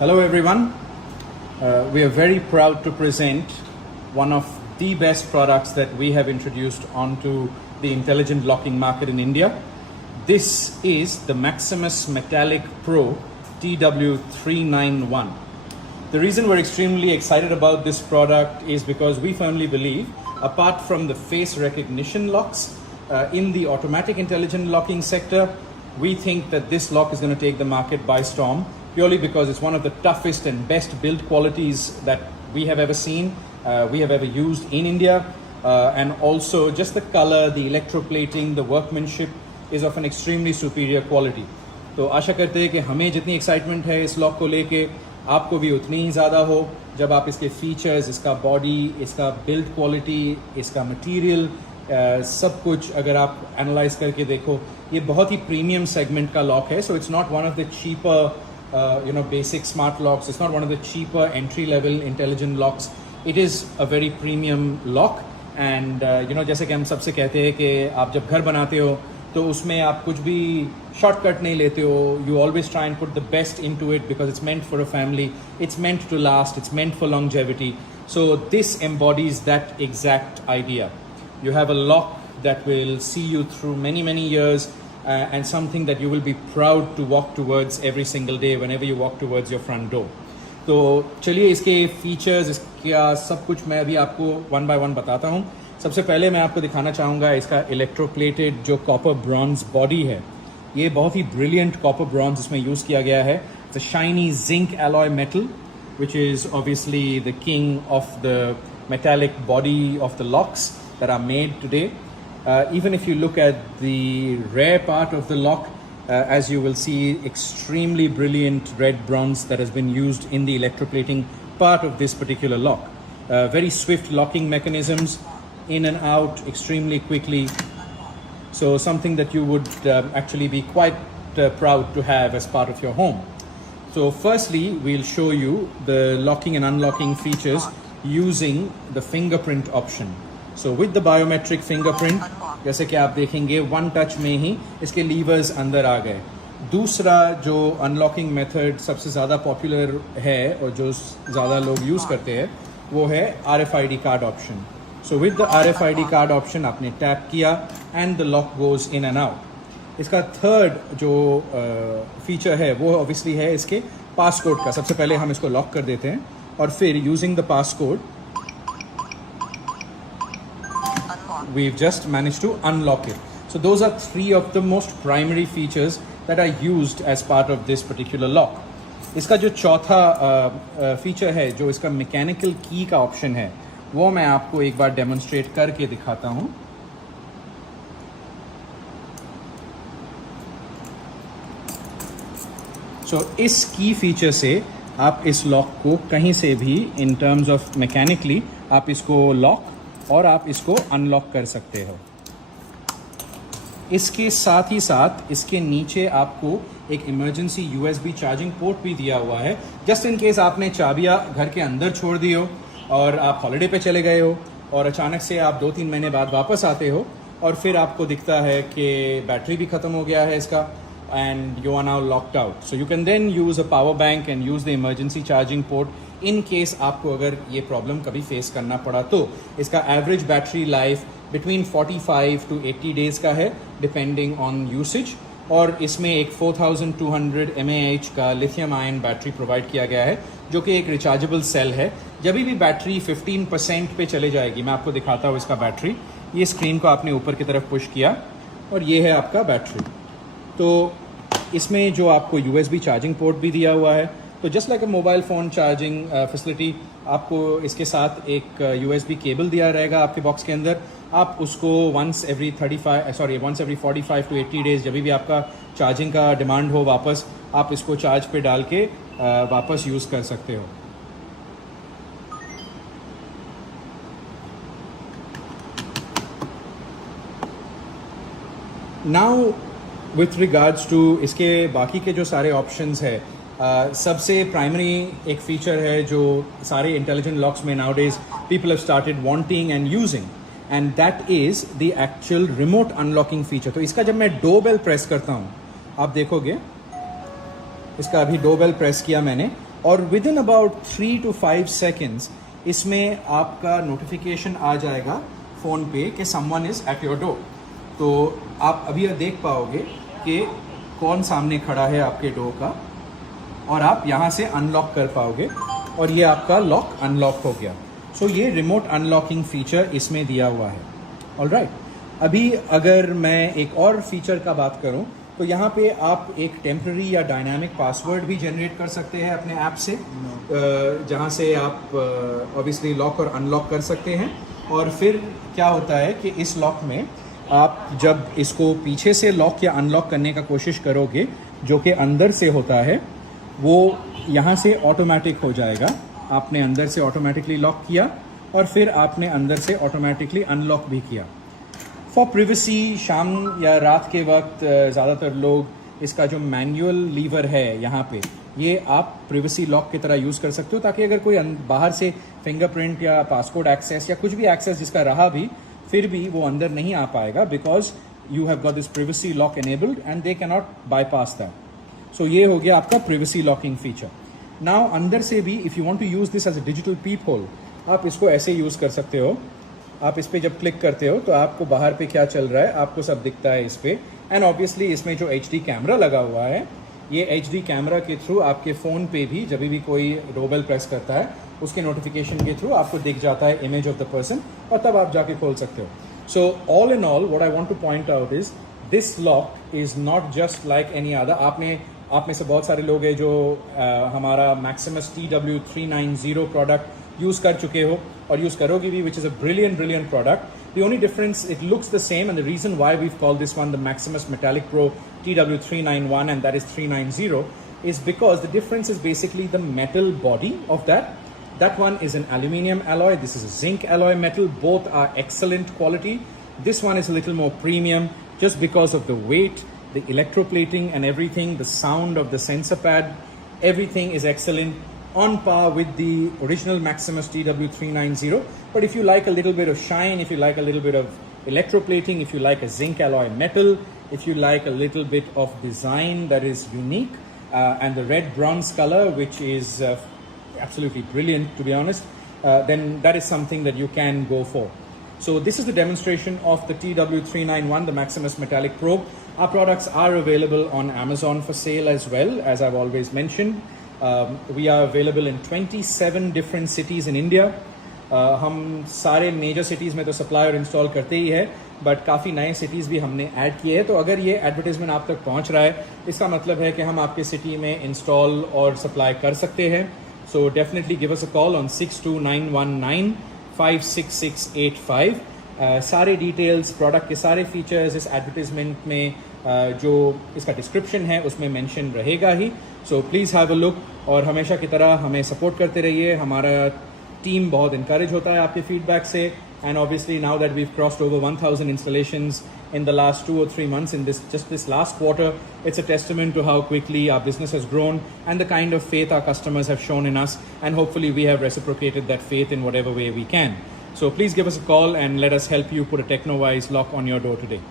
Hello everyone. We are very proud to present one of the best products that we have introduced onto the intelligent locking market in India. This is the Maximus Metallic Pro TW391. The reason we're extremely excited about this product is because we firmly believe, apart from the face recognition locks in the automatic intelligent locking sector, we think that this lock is going to take the market by storm, purely because it's one of the toughest and best build qualities that we have ever seen, we have ever used in India, and also just the color, the electroplating, the workmanship is of an extremely superior quality. तो आशा करते हैं कि हमें जितनी excitement है इस lock को लेके आपको भी उतनी ही ज़्यादा हो जब आप इसके फीचर्स, इसका बॉडी, इसका बिल्ड क्वालिटी, इसका मटेरियल, सब कुछ अगर आप एनालाइज करके देखो, ये बहुत ही प्रीमियम सेगमेंट का लॉक है. So it's not one of the cheaper basic smart locks. It's not one of the cheaper entry level intelligent locks. It is a very premium lock and जैसे कि हम सबसे कहते हैं कि आप जब घर बनाते हो तो उसमें आप कुछ भी शॉर्टकट नहीं लेते हो. You always try and put the best into it because it's meant for a family. It's meant to last. It's meant for longevity. So this embodies that exact idea. You have a lock that will see you through many years. And something that you will be proud to walk towards every single day whenever you walk towards your front door. तो चलिए इसके features, इसका सब कुछ मैं अभी आपको one by one बताता हूँ. सबसे पहले मैं आपको दिखाना चाहूँगा इसका इलेक्ट्रोप्लेटेड जो कॉपर ब्रॉन्ज बॉडी है. ये बहुत ही ब्रिलियंट कॉपर ब्रॉन्ज इसमें यूज़ किया गया है. It's a shiny zinc alloy metal which is obviously the king of the metallic body of the locks that are made today. Even if you look at the rear part of the lock, as you will see, extremely brilliant red bronze that has been used in the electroplating part of this particular lock. Very swift locking mechanisms, in and out extremely quickly. So something that you would actually be quite proud to have as part of your home. So firstly, we'll show you the locking and unlocking features using the fingerprint option. So with the biometric fingerprint, जैसे कि आप देखेंगे one touch में ही इसके levers अंदर आ गए. दूसरा जो अनलॉकिंग मेथड सबसे ज़्यादा पॉपुलर है और जो ज़्यादा लोग यूज़ करते हैं वो है RFID card option. So with the RFID card option आपने टैप किया and the lock goes in and out. इसका थर्ड जो फीचर है वो ऑब्वियसली है इसके पासकोड का. सबसे पहले हम इसको लॉक कर देते हैं और फिर using the passcode we've just managed to unlock it. So those are three of the most primary features that are used as part of this particular lock. इसका जो चौथा फीचर है, जो इसका मैकेनिकल की का ऑप्शन है, वो मैं आपको एक बार डेमोन्स्ट्रेट करके दिखाता हूँ. So इस की फीचर से आप इस लॉक को कहीं से भी इन टर्म्स ऑफ मैकेनिकली आप इसको लॉक और आप इसको अनलॉक कर सकते हो. इसके साथ ही साथ इसके नीचे आपको एक इमरजेंसी USB चार्जिंग पोर्ट भी दिया हुआ है. जस्ट इन केस आपने चाबियाँ घर के अंदर छोड़ दी हो और आप हॉलिडे पे चले गए हो और अचानक से आप 2-3 महीने बाद वापस आते हो और फिर आपको दिखता है कि बैटरी भी ख़त्म हो गया है इसका and you are now locked out. So you can then use a power bank and use the emergency charging port in case आपको अगर ये प्रॉब्लम कभी फेस करना पड़ा तो. इसका average battery life between 45 to 80 days का है डिपेंडिंग ऑन यूसेज. और इसमें एक 4200 mAh का लिथियम आयन बैटरी प्रोवाइड किया गया है जो कि एक रिचार्जेबल सेल है. जब भी बैटरी 15% पे चले जाएगी, मैं आपको दिखाता हूँ इसका बैटरी. ये स्क्रीन को आपने ऊपर की तरफ पुश किया और ये है आपका बैटरी. तो इसमें जो आपको USB चार्जिंग पोर्ट भी दिया हुआ है, तो जस्ट लाइक अ मोबाइल फ़ोन चार्जिंग फैसिलिटी, आपको इसके साथ एक USB केबल दिया रहेगा आपके बॉक्स के अंदर. आप उसको once every 45 to 80 डेज जब भी आपका चार्जिंग का डिमांड हो वापस, आप इसको चार्ज पे डाल के वापस यूज़ कर सकते हो. नाउ विथ रिगार्ड्स टू इसके बाकी के जो सारे ऑप्शंस है, सबसे प्राइमरी एक फीचर है जो सारे इंटेलिजेंट लॉक्स में nowadays people have started wanting and using, and that is the actual remote unlocking feature. तो इसका जब मैं डोरबेल प्रेस करता हूँ, आप देखोगे इसका अभी डोरबेल प्रेस किया मैंने और with in about 3 to 5 seconds इसमें आपका नोटिफिकेशन आ जाएगा फ़ोन पे कि someone is at your door. तो आप अभी देख पाओगे कि कौन सामने खड़ा है आपके डोर का, और आप यहाँ से अनलॉक कर पाओगे और ये आपका लॉक अनलॉक हो गया। सो ये रिमोट अनलॉकिंग फीचर इसमें दिया हुआ है। ऑलराइट, अभी अगर मैं एक और फीचर का बात करूं तो यहाँ पे आप एक टेम्पररी या डायनामिक पासवर्ड भी जनरेट कर सकते हैं अपने ऐप से, जहाँ से आप ऑब्वियसली लॉक और अनलॉक कर सकते हैं। और फिर क्या होता है कि इस लॉक में आप जब इसको पीछे से लॉक या अनलॉक करने का कोशिश करोगे, जो कि अंदर से होता है, वो यहाँ से ऑटोमेटिक हो जाएगा। आपने अंदर से ऑटोमेटिकली लॉक किया और फिर आपने अंदर से ऑटोमेटिकली अनलॉक भी किया। फॉर प्रिवेसी, शाम या रात के वक्त ज़्यादातर लोग इसका जो मैनुअल लीवर है यहाँ पे, ये आप प्रिवेसी लॉक की तरह यूज़ कर सकते हो, ताकि अगर कोई बाहर से फिंगरप्रिंट या पासकोड एक्सेस या कुछ भी एक्सेस जिसका रहा भी, फिर भी वो अंदर नहीं आ पाएगा, because you have got this privacy lock enabled and they can not bypass that. So ये हो गया आपका प्रिवेसी लॉकिंग फीचर। नाउ अंदर से भी if you want to use this as a digital peephole, आप इसको ऐसे यूज़ कर सकते हो। आप इस पर जब क्लिक करते हो तो आपको बाहर पे क्या चल रहा है आपको सब दिखता है इस पर। एंड ऑब्वियसली इसमें जो HD कैमरा लगा हुआ है, ये HD कैमरा के थ्रू आपके फ़ोन पे भी जब भी कोई डोरबेल प्रेस करता है, उसके नोटिफिकेशन के थ्रू आपको दिख जाता है इमेज ऑफ द पर्सन, और तब आप जाके खोल सकते हो। So all in all what I want two point out is this Lok is not just like any other. आप में से बहुत सारे लोग हैं जो हमारा मैक्सिमस TW390 प्रोडक्ट यूज़ कर चुके हो और यूज़ करोगे भी, which is a brilliant product. The only difference, it looks the same, and the reason why we've called this one the Maximus Metallic Pro TW391 and that is 390 is because the difference is basically the metal body of that. That one is an aluminium alloy, this is a zinc alloy metal. Both are excellent quality. This one is a little more premium just because of the weight, the electroplating and everything, the sound of the sensor pad, everything is excellent, on par with the original Maximus TW390. But if you like a little bit of shine, if you like a little bit of electroplating, if you like a zinc alloy metal, if you like a little bit of design that is unique, and the red bronze color, which is absolutely brilliant to be honest, then that is something that you can go for. So this is the demonstration of the TW391, the Maximus Metallic Pro. Our products are available on Amazon for sale as well, as I've always mentioned. We are available in 27 different cities in India. हम सारे major cities में तो supply और install करते ही है, but काफ़ी नए cities भी हमने ऐड किए हैं। तो अगर ये एडवर्टीजमेंट आप तक पहुंच रहा है, इसका मतलब है कि हम आपके सिटी में इंस्टॉल और सप्लाई कर सकते हैं। So definitely give us a call on 62919 56685। सारे डिटेल्स, प्रोडक्ट के सारे फीचर्स इस एडवर्टीजमेंट में जो इसका डिस्क्रिप्शन है उसमें मेंशन रहेगा ही। So please have a look, और हमेशा की तरह हमें सपोर्ट करते रहिए। हमारा टीम बहुत इनकरेज होता है आपके फीडबैक से, and obviously now that weave crossed over 1000 installations in the last 2 or 3 months, in this last quarter, it's a testament to how quickly our business has grown and the kind of faith our customers have shown in us, and hopefully we have reciprocated that faith in whatever way we can. So please give us a call and let us help you put a TechnoWise lock on your door today.